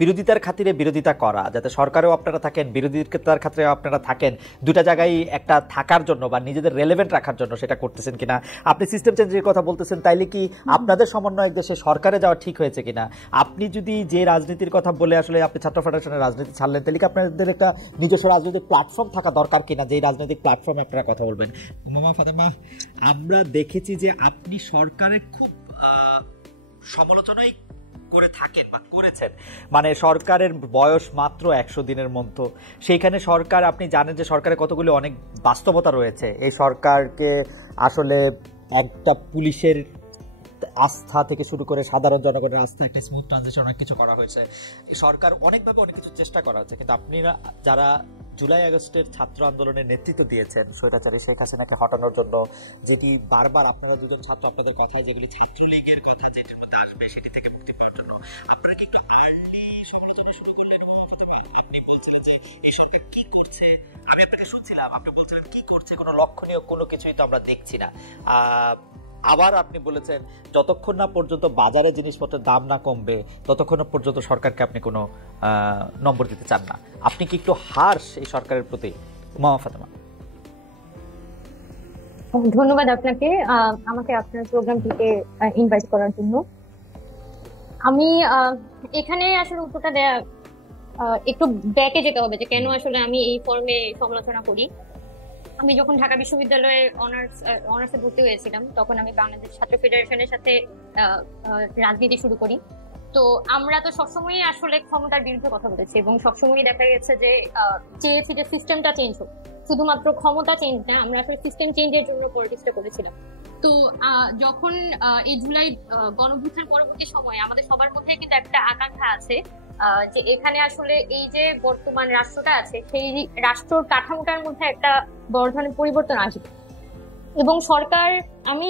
বিরোধিতার খাতিরে বিরোধিতা করা, যাতে সরকারেও আপনারা থাকেন, বিরোধিতার খাতিরে আপনারা থাকেন, দুটা জায়গায় একটা থাকার জন্য বা নিজেদের রেলেভেন্ট রাখার জন্য সেটা করতেছেন কিনা? আপনি সিস্টেম চেঞ্জের কথা বলতেছেন, তাইলে কি আপনাদের সমন্বয়ক দেশে সরকারে যাওয়া ঠিক হয়েছে কিনা? আপনি যদি যে রাজনীতির কথা বলে আসলে আপনি ছাত্র ফেডারেশনের রাজনীতি ছাড়লেন, তাহলে কি আপনাদের একটা নিজস্ব রাজনৈতিক প্ল্যাটফর্ম থাকা দরকার কিনা, যে রাজনৈতিক প্ল্যাটফর্মে আপনারা কথা বলবেন? মামা ফাতেমা, আমরা দেখেছি যে আপনি সরকারের খুব সমালোচনাই করে থাকেন বা করেছেন, মানে সরকারের বয়স মাত্র 100 দিনের মধ্যে, সেইখানে সরকার, আপনি জানেন যে সরকারের কতগুলো অনেক বাস্তবতা রয়েছে। এই সরকারকে আসলে একটা পুলিশের আস্থা থেকে শুরু করে সাধারণ জনগণের আস্থা, একটা স্মুথ ট্রানজিশন, অনেক কিছু করা হয়েছে। এই সরকার অনেকভাবে অনেক কিছু চেষ্টা করা হচ্ছে, কিন্তু আপনারা যারা জুলাই আগস্টের ছাত্র আন্দোলনের নেতৃত্ব দিয়েছেন স্বৈরাচারী শেখ হাসিনাকে হটানোর জন্য, যদি বারবার আপনারা দুজন ছাত্র আপনাদের কথায় যেগুলি ছাত্রলীগের কথা যেটার মধ্যে আসবে সেটি থেকে মুক্তি পাওয়ার জন্য আপনারা কি একটু আর্লি সমালোচনা শুরু করলেন? আপনি বলছিলেন যে এই সরকার কি করছে, আমি আপনাকে শুনছিলাম, আপনি বলছিলেন কি করছে, কোনো লক্ষণীয় কোনো কিছুই তো আমরা দেখছি না। আবার আপনি বলেছেন যতক্ষণ না পর্যন্ত বাজারে জিনিসপত্রের দাম না কমবে ততক্ষণ পর্যন্ত সরকারকে আপনি কোনো নম্বর দিতে চান না। আপনি কি একটু হার্শ এই সরকারের প্রতি, মামা ফাতেমা? ধন্যবাদ আপনাকে আমাকে আপনার প্রোগ্রামটিতে ইনভাইট করার জন্য। আমি এখানে আসলে উত্তরটা দেয়া একটু ব্যাকে যেতে হবে যে কেন আসলে আমি এই ফর্মে সমালোচনা করি। আমি যখন ঢাকা বিশ্ববিদ্যালয়ে অনার্সে ভর্তি হয়েছিলাম তখন আমি বাংলাদেশ ছাত্র ফেডারেশনের সাথে রাজনীতি শুরু করি। তো আমরা তো সবসময়ই আসলে ক্ষমতার বিরুদ্ধে কথা বলেছি এবং সবসময়ই দেখা গেছে যে চেয়েছি যে সিস্টেমটা চেঞ্জ হোক, শুধুমাত্র ক্ষমতা চেঞ্জ না, আমরা আসলে সিস্টেম চেঞ্জের জন্য পলিটিক্সটা করেছিলাম। তো যখন এই জুলাই গণঅভ্যুত্থান পরবর্তী সময়ে আমাদের সবার মধ্যে কিন্তু একটা আকাঙ্ক্ষা আছে যে এখানে আসলে এই যে বর্তমান রাষ্ট্রটা আছে সেই রাষ্ট্রর কাঠামোটার মধ্যে একটা বড় ধরনের পরিবর্তন আসবে। এবং সরকার, আমি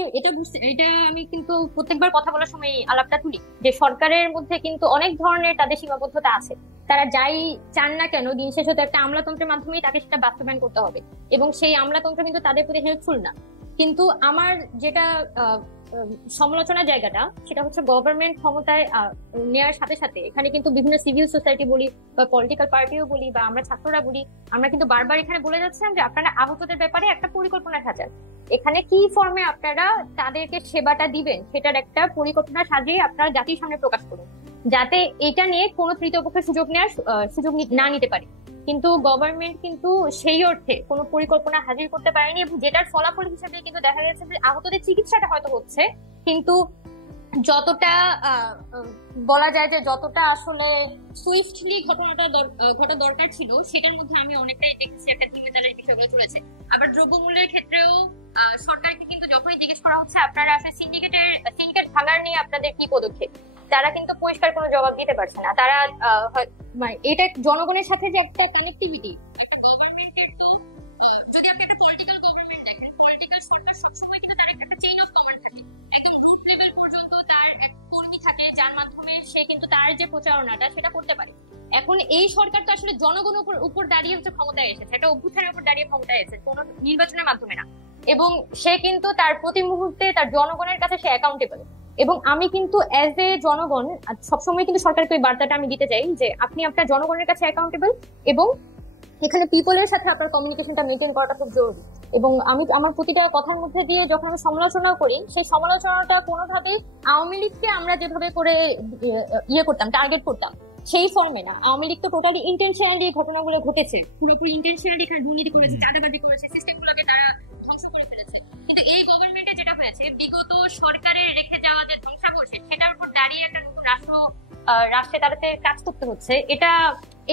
আমি কিন্তু প্রত্যেকবার কথা বলার সময় আলাপটা তুলি যে সরকারের মধ্যে কিন্তু অনেক ধরনের তাদের সীমাবদ্ধতা আছে। তারা যাই চান না কেন দিন শেষে তো একটা আমলাতন্ত্রের মাধ্যমেই তাকে সেটা বাস্তবায়ন করতে হবে, এবং সেই আমলাতন্ত্র কিন্তু তাদের প্রতি হেল্পফুল না। কিন্তু আমার যেটা সমালোচনার জায়গাটা সেটা হচ্ছে গভর্নমেন্ট ক্ষমতায় নেওয়ার সাথে সাথে এখানে কিন্তু বিভিন্ন সিভিল সোসাইটি বলি বা পলিটিক্যাল পার্টিও বলি বা আমরা ছাত্ররা বলি, আমরা কিন্তু বারবার এখানে বলে যাচ্ছিলাম যে আপনারা আহতদের ব্যাপারে একটা পরিকল্পনা সাজান, এখানে কি ফর্মে আপনারা তাদেরকে সেবাটা দিবেন সেটার একটা পরিকল্পনা সাজিয়ে আপনারা জাতির সামনে প্রকাশ করুন, যাতে এটা নিয়ে কোনো তৃতীয় পক্ষের সুযোগ না নিতে পারে। কিন্তু গভর্নমেন্ট কিন্তু সেই অর্থে কোনো পরিকল্পনা হাজির করতে পারেনি, এবং যেটার ফলাফল হিসেবে কিন্তু দেখা গেছে যে আহতদের চিকিৎসাটা হয়তো হচ্ছে, কিন্তু যতটা বলা যায় যে যতটা আসলে সুইফটলি ঘটনাটা ঘটা দরকার ছিল সেটার মধ্যে আমি অনেকটাই দেখছি একটা জিম্মেদারির বিষয়গুলো চলেছে। আবার দ্রব্যমূল্যের ক্ষেত্রেও সরকারকে কিন্তু যখনই জিজ্ঞেস করা হচ্ছে আপনারা আসলে সিন্ডিকেট ভাঙার নিয়ে আপনাদের কি পদক্ষেপ, তারা কিন্তু পরিষ্কার কোনো জবাব দিতে পারছে না। তারা এটা জনগণের সাথে যে একটা কানেক্টিভিটি, যদি আপনি একটা পলিটিক্যাল গভর্নমেন্ট দেখেন, পলিটিক্যাল সরকার সবসময় কিন্তু তার একটা চেইন অফ কমান্ড থাকে, একদম উপর লেভেল পর্যন্ত তার এক কর্মী থাকে যার মাধ্যমে সে কিন্তু তার যে প্রচারণাটা সেটা করতে পারে। এখন এই সরকার তো আসলে জনগণের উপর দাঁড়িয়ে হচ্ছে ক্ষমতায় এসেছে, একটা অভ্যুত্থানের উপর দাঁড়িয়ে ক্ষমতায় এসেছে, কোনো নির্বাচনের মাধ্যমে না, এবং সে কিন্তু তার প্রতি মুহূর্তে তার জনগণের কাছে সে অ্যাকাউন্টেবল। এবং আমি কিন্তু অ্যাজ এ জনগণ সবসময় কিন্তু সরকারকে এই বার্তাটা আমি দিতে চাই যে আপনি আপনার জনগণের কাছে অ্যাকাউন্টেবল, এবং এখানে পিপলের সাথে আপনার কমিউনিকেশনটা মেনটেন করাটা খুব জরুরি। এবং আমি আমার প্রতিটা কথার মধ্যে দিয়ে যখন আমি সমালোচনা করি, সেই সমালোচনাটা কোনোভাবেই আওয়ামী লীগকে আমরা যেভাবে করে করতাম, টার্গেট করতাম, সেই ফর্মে না। আওয়ামী লীগ তো টোটালি ইন্টেনশনালি ঘটনাগুলো ঘটেছে, পুরোপুরি ইন্টেনশনালি এখানে দুর্নীতি করেছে, চাঁদাবাজি করেছে, সিস্টেমগুলোকে তারা ধ্বংস করে ফেলেছে। কিন্তু এই গভর্নমেন্টে যেটা হয়েছে, বিগত সরকারের রেখে যাওয়া যে ধ্বংসাবশেষ সেটার উপর দাঁড়িয়ে একটা নতুন রাষ্ট্রে তাদের কাজ করতে হচ্ছে।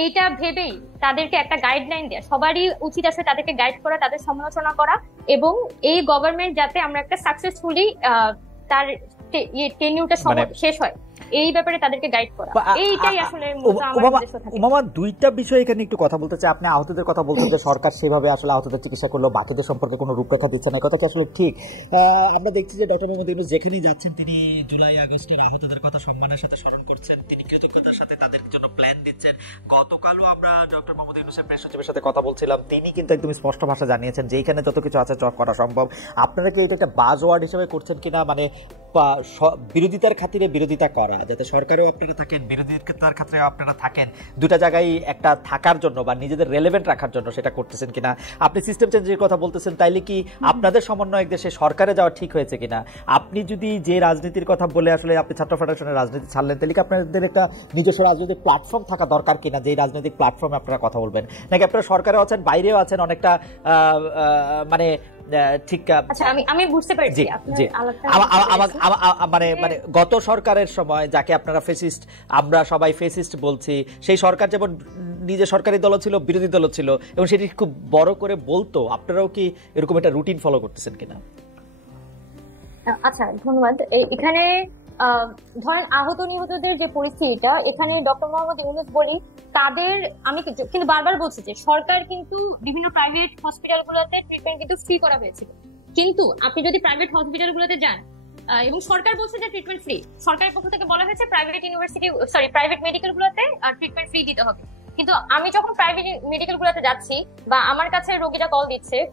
এইটা ভেবেই তাদেরকে একটা গাইডলাইন দেয়া, সবারই উচিত আছে তাদেরকে গাইড করা, তাদের সমালোচনা করা, এবং এই গভর্নমেন্ট যাতে আমরা একটা সাকসেসফুলি তার টেনিউরটা শেষ হয় এই ব্যাপারে তাদেরকে গাইড করা, এইটাই আসলে মামা। দুইটা বিষয় এখানে একটু কথা বলতে চাই। আপনি আহতদের কথা বলছেন যে সরকার সেভাবে আসলে আহতদের চিকিৎসা করলেও বাকিদের সম্পর্কে কোনো রূপরেখা দিচ্ছে না, কথা কি আসলে ঠিক? আমরা দেখছি যে ডক্টর মোহাম্মদ ইউনূস যেখানেই যাচ্ছেন তিনি জুলাই আগস্টের আহতদের কথা সম্মানের সাথে স্মরণ করছেন, তিনি কৃতজ্ঞতার সাথে তাদের জন্য প্ল্যান দিচ্ছেন। গতকালও আমরা ডক্টর মোহাম্মদ ইউনূসের প্রেস সচিবের সাথে কথা বলছিলাম, তিনি কিন্তু একদম স্পষ্ট ভাষা জানিয়েছেন যে এইখানে যত কিছু আছে করা সম্ভব। আপনারা কি এটা একটা বাজওয়ার্ড হিসেবে করছেন কিনা, মানে বিরোধিতার খাতিরে বিরোধিতা করা, করা, যাতে সরকারেও আপনারা থাকেন, বিরোধীদের ক্ষেত্রে আপনারা থাকেন, দুটা জায়গায় একটা থাকার জন্য বা নিজেদের রেলেভেন্ট রাখার জন্য সেটা করতেছেন কিনা? আপনি সিস্টেম চেঞ্জের কথা বলতেছেন, তাইলে কি আপনাদের সমন্বয়ক দেশে সরকারে যাওয়া ঠিক হয়েছে কিনা? আপনি যদি যে রাজনীতির কথা বলে আসলে আপনি ছাত্র ফেডারেশনের রাজনীতি ছাড়লেন, তাহলে কি আপনাদের একটা নিজস্ব রাজনৈতিক প্ল্যাটফর্ম থাকা দরকার কিনা, যে রাজনৈতিক প্ল্যাটফর্মে আপনারা কথা বলবেন? নাকি আপনারা সরকারেও আছেন, বাইরেও আছেন, অনেকটা মানে ঠিক? আচ্ছা, আমি বুঝতে পারছি মানে মানে গত সরকারের সময় যাকে আপনারা ফেসিস্ট, আমরা সবাই ফেসিস্ট বলছি, সেই সরকার যেমন নিজে সরকারি দল ছিল, বিরোধী দল ছিল, এবং সেটি খুব বড় করে বলতো, আপনারাও কি এরকম একটা রুটিন ফলো করতেছেন কিনা? আচ্ছা, ধন্যবাদ। এখানে ধরেন আহত নিহতদের যে পরিস্থিতিটা, এখানে ডক্টর মোহাম্মদ ইউনূস বলি, তাদের আমি কিন্তু বারবার বলছি যে সরকার কিন্তু বিভিন্ন প্রাইভেট হসপিটালগুলোতে ট্রিটমেন্ট কিন্তু ফ্রি করা হয়েছিল। কিন্তু আপনি যদি প্রাইভেট হসপিটালগুলোতে যান এবং সরকার বলছে যে ট্রিটমেন্ট ফ্রি, সরকারের পক্ষ থেকে বলা হয়েছে প্রাইভেট মেডিকেলগুলোতে ট্রিটমেন্ট ফ্রি দিতে হবে। কিন্তু আমি যখন প্রাইভেট মেডিকেলগুলোতে যাচ্ছি বা আমার কাছে রোগীরা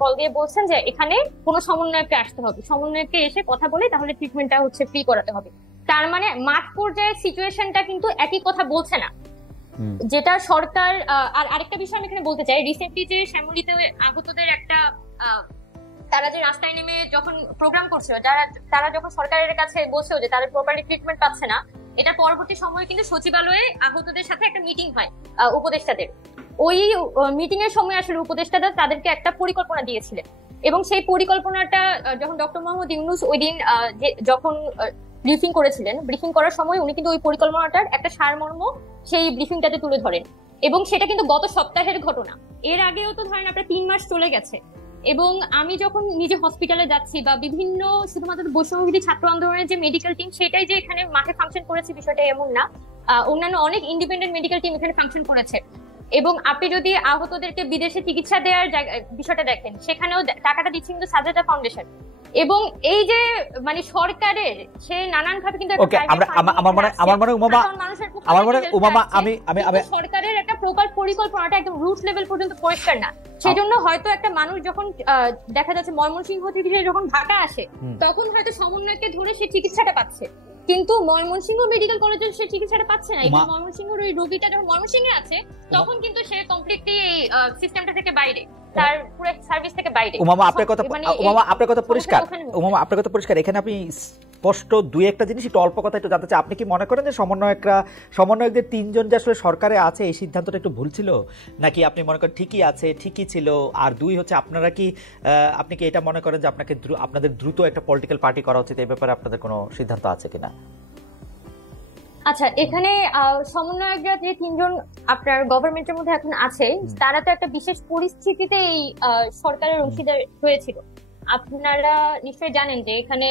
কল দিয়ে বলছেন যে এখানে কোনো সমন্বয়ককে আসতে হবে, সমন্বয়ককে এসে কথা বলে তাহলে ট্রিটমেন্টটা ফ্রি করাতে হবে। তার মানে মাঠ পর্যায়ের সিচুয়েশনটা কিন্তু একই কথা বলছে না, যেটা সরকার। আর আরেকটা বিষয় আমি এখানে বলতে চাই, রিসেন্টলি যে শ্যামলীতে আহতদের একটা তারা যে রাস্তায় নেমে যখন প্রোগ্রাম করছিল, তারা যখন সরকারের কাছে বলছিল যে তারা প্রপারলি ট্রিটমেন্ট পাচ্ছে না, এটা পরবর্তী সময়ে কিন্তু সচিবালয়ে আহতদের সাথে একটা মিটিং হয় উপদেষ্টাদের। ওই মিটিং এর সময় আসলে উপদেষ্টারা তাদেরকে একটা পরিকল্পনা দিয়েছিলেন, এবং সেই পরিকল্পনাটা যখন ডক্টর মোহাম্মদ ইউনূস ওই দিন যখন ব্রিফিং করার সময় উনি কিন্তু ওই পরিকল্পনাটার একটা সারমর্ম সেই ব্রিফিংটাতে তুলে ধরেন। এবং সেটা কিন্তু গত সপ্তাহের ঘটনা, এর আগেও তো ধরেন আপনার 3 মাস চলে গেছে। এবং আমি যখন নিজে হসপিটালে যাচ্ছি বা বিভিন্ন শুধুমাত্র বৈষম্যবিরোধী ছাত্র আন্দোলনের যে মেডিকেল টিম সেটাই যে এখানে মাঠে ফাংশন করেছে বিষয়টা এমন না, অন্যান্য অনেক ইন্ডিপেন্ডেন্ট মেডিকেল টিম এখানে ফাংশন করেছে। এবং আপনি যদি আহতদেরকে বিদেশে চিকিৎসা দেওয়ার বিষয়টা দেখেন, সেখানেও টাকাটা দিচ্ছে কিন্তু সাজেদা ফাউন্ডেশন। এবং এই যে মানে সরকারের সে নানান ভাবে কিন্তু সরকারের একটা প্রপার পরিকল্পনাটা একদম রুট লেভেল পর্যন্ত পরিষ্কার না। সেজন্য হয়তো একটা মানুষ যখন দেখা যাচ্ছে ময়মনসিংহ থেকে যখন ঢাকা আসে, তখন হয়তো সমন্বয়কে ধরে সে চিকিৎসাটা পাচ্ছে, কিন্তু ময়মনসিংহ মেডিকেল কলেজে সে চিকিৎসাটা পাচ্ছে না। এবং ময়মনসিংহের ওই রোগীটা যখন ময়মনসিংহে আছে, তখন কিন্তু সে কমপ্লিটলি এই সিস্টেমটা থেকে বাইরে, তার পুরো সার্ভিস থেকে বাইরে। আপনার কথা পরিষ্কার। এখানে আপনি স্পষ্ট দুই একটা জিনিস একটু অল্প কথা একটু জানতে চাই। আপনি কি মনে করেন যে সমন্বয়কদের 3 জন যে আসলে সরকারে আছে, এই সিদ্ধান্তটা একটু ভুল ছিল, নাকি আপনি মনে করেন ঠিকই ছিল? আর 2 হচ্ছে, আপনি কি এটা মনে করেন যে আপনাদের দ্রুত একটা পলিটিক্যাল পার্টি করা উচিত, এই ব্যাপারে আপনাদের কোনো সিদ্ধান্ত আছে কিনা? আচ্ছা, এখানে সমন্বয়করা যে 3 জন আপনার গভর্নমেন্টের মধ্যে এখন আছে, তারা তো একটা বিশেষ পরিস্থিতিতে এই সরকারের অংশীদার হয়েছিল। আপনারা নিশ্চয়ই জানেন যে এখানে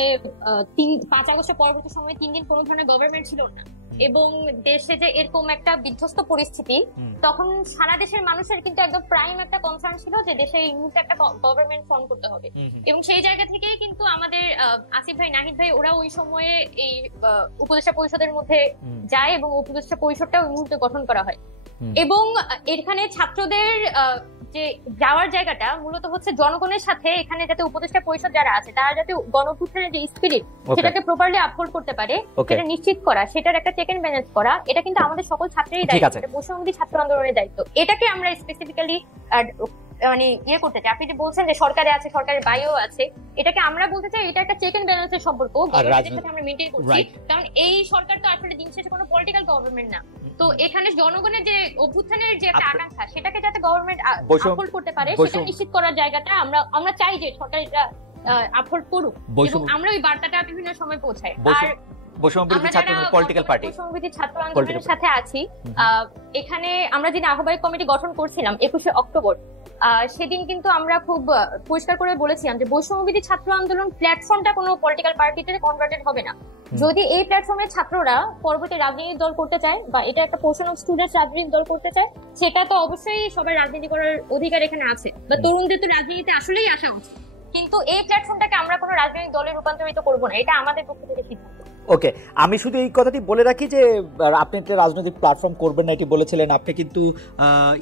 5 আগস্টের পরবর্তী সময়ে 3 দিন কোনো ধরনের গভর্নমেন্ট ছিল না, এবং দেশে যে এরকম একটা বিধ্বস্ত পরিস্থিতি, তখন সারা দেশের মানুষের কিন্তু একদম প্রাইম একটা কনসার্ন ছিল যে দেশে এই মুহূর্তে একটা গভর্নমেন্ট ফর্ম করতে হবে। এবং সেই জায়গা থেকেই কিন্তু আমাদের আসিফ ভাই, নাহিদ ভাই, ওরা ওই সময়ে এই উপদেষ্টা পরিষদের মধ্যে যায়, এবং উপদেষ্টা পরিষদটা ওই মুহূর্তে গঠন করা হয়। এবং এখানে ছাত্রদের যে যাওয়ার জায়গাটা মূলত হচ্ছে জনগণের সাথে, এখানে যাতে উপদেষ্টা পরিষদ যারা আছে তারা যাতে গণঅভ্যুত্থানের যে স্পিরিট সেটাকে প্রপারলি আপহোল্ড করতে পারে, সেটা নিশ্চিত করা, সেটার একটা চেক এন্ড ব্যালেন্স করা, এটা কিন্তু আমাদের সকল ছাত্রেরই দায়িত্ব, এটা বৈষম্যবিরোধী ছাত্র আন্দোলনের দায়িত্ব। এটাকে আমরা স্পেসিফিক্যালি মানে করতে চাই। আপনি যে বলছেন যে সরকারে আছে, সরকারের বাইরেও আছে, এটাকে আমরা বলতে চাই এটা একটা চেক এন্ড ব্যালেন্সের সম্পর্ক গভর্নমেন্টের সাথে আমরা মেইনটেইন করছি। কারণ এই সরকার তো আসলে দিন শেষে কোনো পলিটিক্যাল গভর্নমেন্ট না। তো এখানে জনগণের যে অভ্যুত্থানের যে একটা আকাঙ্ক্ষা, সেটাকে যাতে গভর্নমেন্ট আপহোল্ড করতে পারে, সেটা নিশ্চিত করার জায়গাটা আমরা চাই যে সরকার এটা আপহোল্ড করুক, এবং আমরা ওই বার্তাটা বিভিন্ন সময় পৌঁছাই। আর বৈষম্যবিরোধী ছাত্র আন্দোলনের সাথে আছি, এখানে আমরা যিনি আহ্বায়ক কমিটি গঠন করছিলাম 21শে অক্টোবর, সেদিন কিন্তু আমরা খুব পরিষ্কার করে বলেছিলাম যে বৈষম্যবিরোধী ছাত্র আন্দোলন প্ল্যাটফর্মটা কোনো পলিটিক্যাল পার্টিতে কনভার্টেড হবে না। যদি এই প্ল্যাটফর্মের ছাত্ররা পরবর্তী রাজনৈতিক দল করতে চায়, বা এটা একটা পোর্শন অফ স্টুডেন্টস রাজনৈতিক দল করতে চায়, সেটা তো অবশ্যই সবাই রাজনীতি করার অধিকার এখানে আছে, বা তরুণদের তো রাজনীতিতে আসলেই আসা উচিত। কিন্তু এই প্ল্যাটফর্মটাকে আমরা কোনো রাজনৈতিক দলে রূপান্তরিত করবো না, এটা আমাদের পক্ষ থেকে সিদ্ধান্ত। ওকে, আমি শুধু এই কথাটি বলে রাখি যে আপনি একটা রাজনৈতিক প্ল্যাটফর্ম করবেন না এটি বলেছিলেন। আপনি কিন্তু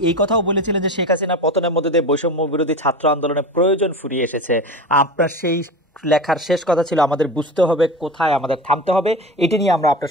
এই কথাও বলেছিলেন যে শেখ হাসিনার পতনের মধ্যে দিয়ে বৈষম্য বিরোধী ছাত্র আন্দোলনের প্রয়োজন ফুরিয়ে এসেছে। আপনার সেই লেখার শেষ কথা ছিল আমাদের বুঝতে হবে কোথায় আমাদের থামতে হবে, এটি নিয়ে আমরা আপনার